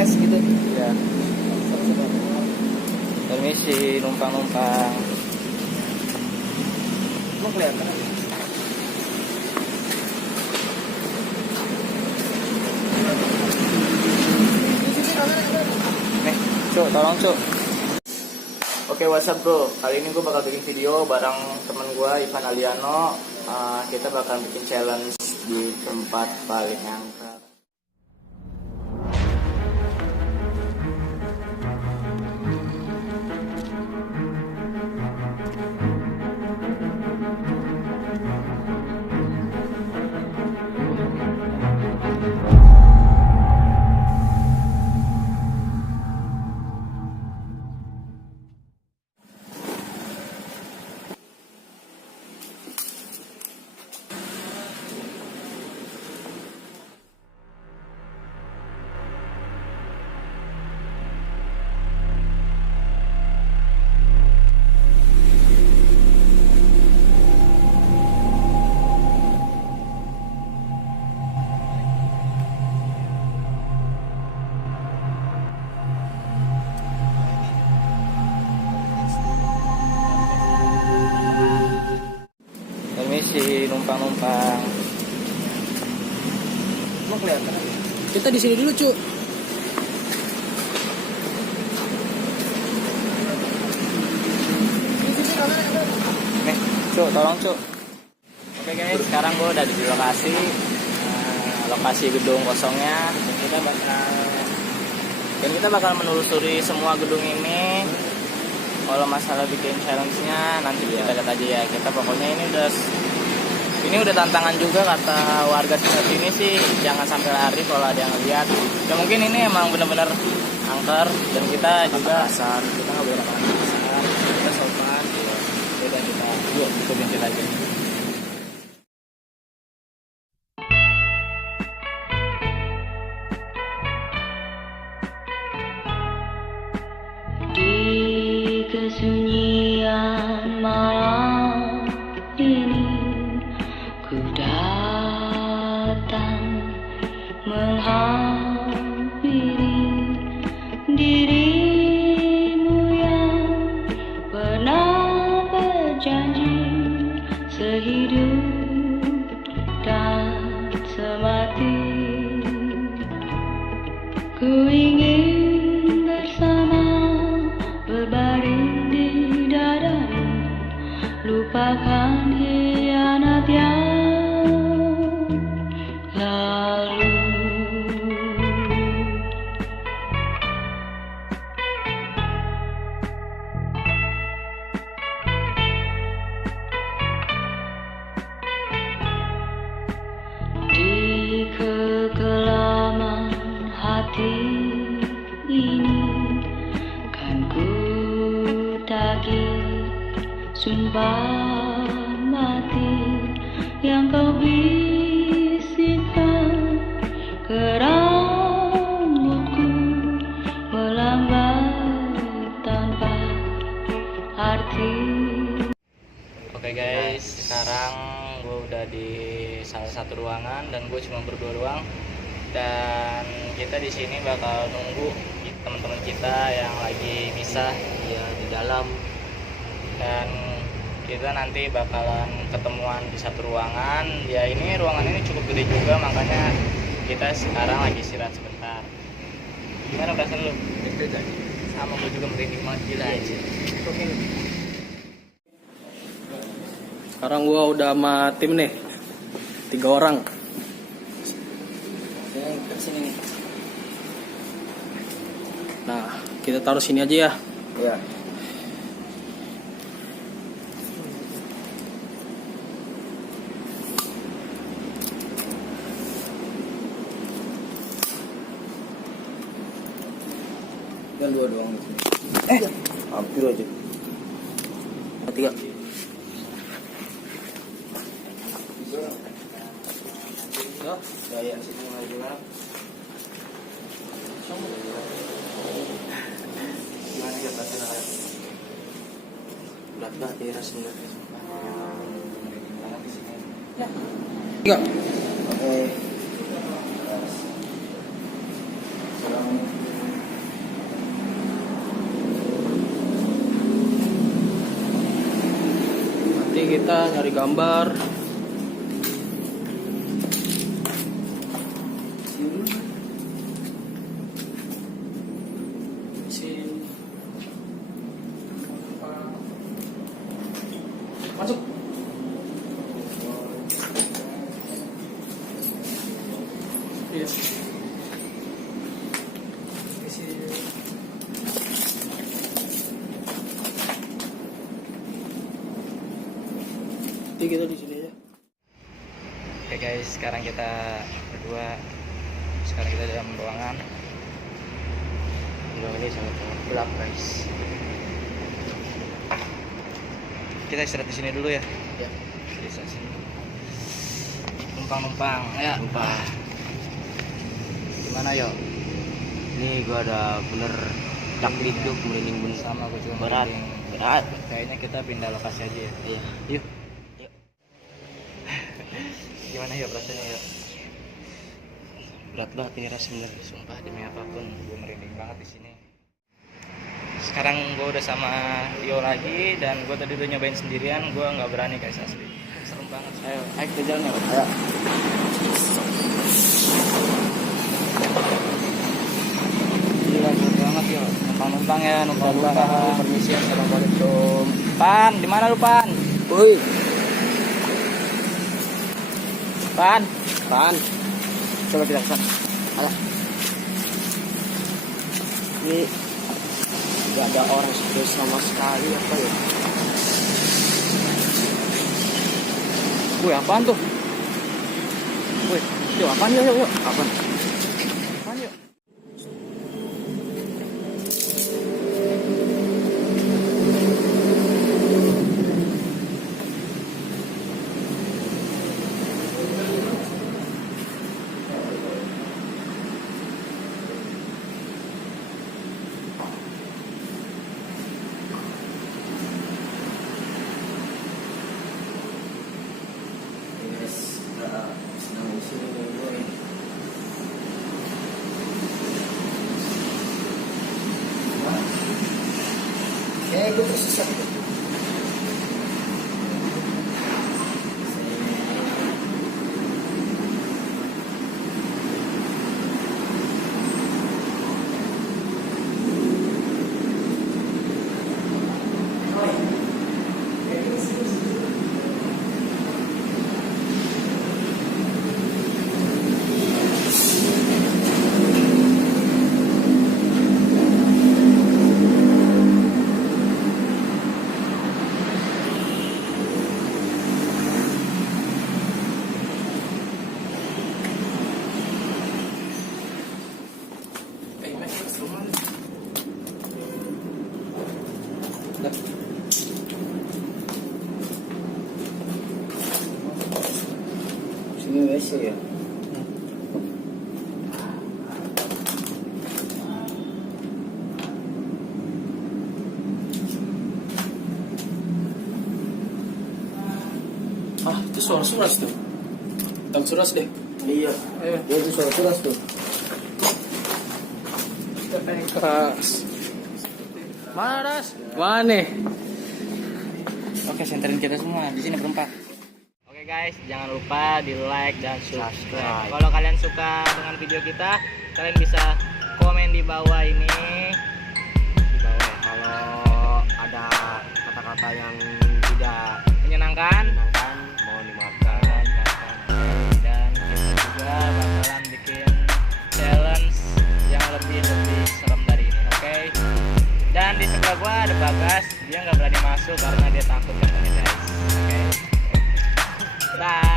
stres gitu. Ya. Permisi, numpang-numpang. Lo kelihatan aja. Nih, Cuk, tolong Cuk. Oke, what's up bro? Kali ini gue bakal bikin video bareng temen gue, Ivan Aliano. Kita bakal bikin challenge di tempat paling angker. Permisi, numpang-numpang. Lo kelihatan aja. Kita di sini dulu, Cuk. Nih, Cuk, tolong Cuk. Oke guys, sekarang gue udah di lokasi. Lokasi gedung kosongnya. Kita bakal menelusuri semua gedung ini. Kalau masalah bikin challenge-nya nanti kita lihat aja ya. Kita pokoknya ini udah tantangan juga kata warga sekitar sini sih, jangan sampai lari kalau ada yang lihat. Ya mungkin ini emang benar-benar angker dan kita juga Kasar, kita nggak boleh makan kasar. Kita sopan. beda kita. Yuk, kita bikin aja. Di kesunyian malam ini ku datang menghampiri dirimu yang pernah berjanji sehidup dan semati. Ku ingin bersama berbaring di dadamu, lupakan hianat yang lalu. Di kekelaman hati ini kan ku tagih sumpah mati yang kau bisikkan ke rambutku, melambai tanpa arti. Oke guys, sekarang gue udah di salah satu ruangan dan gue cuma berdua doang. Dan kita di sini bakal nunggu teman-teman kita yang lagi misah Iya, di dalam. dan kita nanti bakalan ketemuan di satu ruangan. Ya ini ruangan ini cukup gede juga, makanya kita sekarang lagi istirahat sebentar. Gimana perasaan lu? Itu aja. Sama gue juga merinding banget, gila aja. Sekarang gua udah sama tim nih. 3 orang. Yang kesini nih. Nah, kita taruh sini aja ya. Iya. Dan 2 doang di sini. Hampir aja. 3. Yo, gaya sini lagi lah. Gimana ya pasien lah? Berat banget ya rasanya. Ya. 3. Oke. Sekarang kita nyari gambar. Masuk. Iya. Kita di sini aja. Oke guys, sekarang kita berdua. Sekarang kita dalam ruangan. Ruangan ini sangat gelap guys. Kita istirahat di sini dulu ya. Ya. Istirahat sini. Numpang, ya. Lupa. Gimana yo? Ini gua ada bener tak hidup merinding bener. Sama gue juga Berat. merinding. Berat. Kayaknya kita pindah lokasi aja ya. Iya. Yuk. Gimana ya perasaannya ya? Berat banget ini rasanya. Sumpah demi apapun gue merinding banget di sini. Sekarang gue udah sama Tio lagi dan gue tadi udah nyobain sendirian, gue nggak berani guys asli. Serem banget. Ayo ke jalan ya. Ayo. Gila berat banget yo. Numpang ya, numpang. Permisi, assalamualaikum. Pan, di mana lu Pan? Woi. Pan. Coba kita kesana. Alah. Ini nggak ada orang sama sekali apa ya? Wih, apaan tuh? Wih, yuk apaan yuk? Apa? Apaan yuk? Senang di sini boy. Kayak gue tersesat gitu. Sini WC ya. Ah, itu suara suras tuh. Tahu suras deh. Iya. Ayo. Ya itu suara suras tuh. Keras. Mana Ras? Mana? Oke, senterin kita semua di sini berempat. Oke guys, jangan lupa di like dan subscribe. Kalau kalian suka dengan video kita, kalian bisa komen di bawah ini. Di bawah ya. Kalau ada kata-kata yang tidak Menyenangkan. mohon dimaafkan. Dan kita juga bakalan bikin challenge yang lebih serem dari ini, oke? Dan di sebelah gua ada Bagas, dia nggak berani masuk karena dia takut katanya guys. Oke. Bye.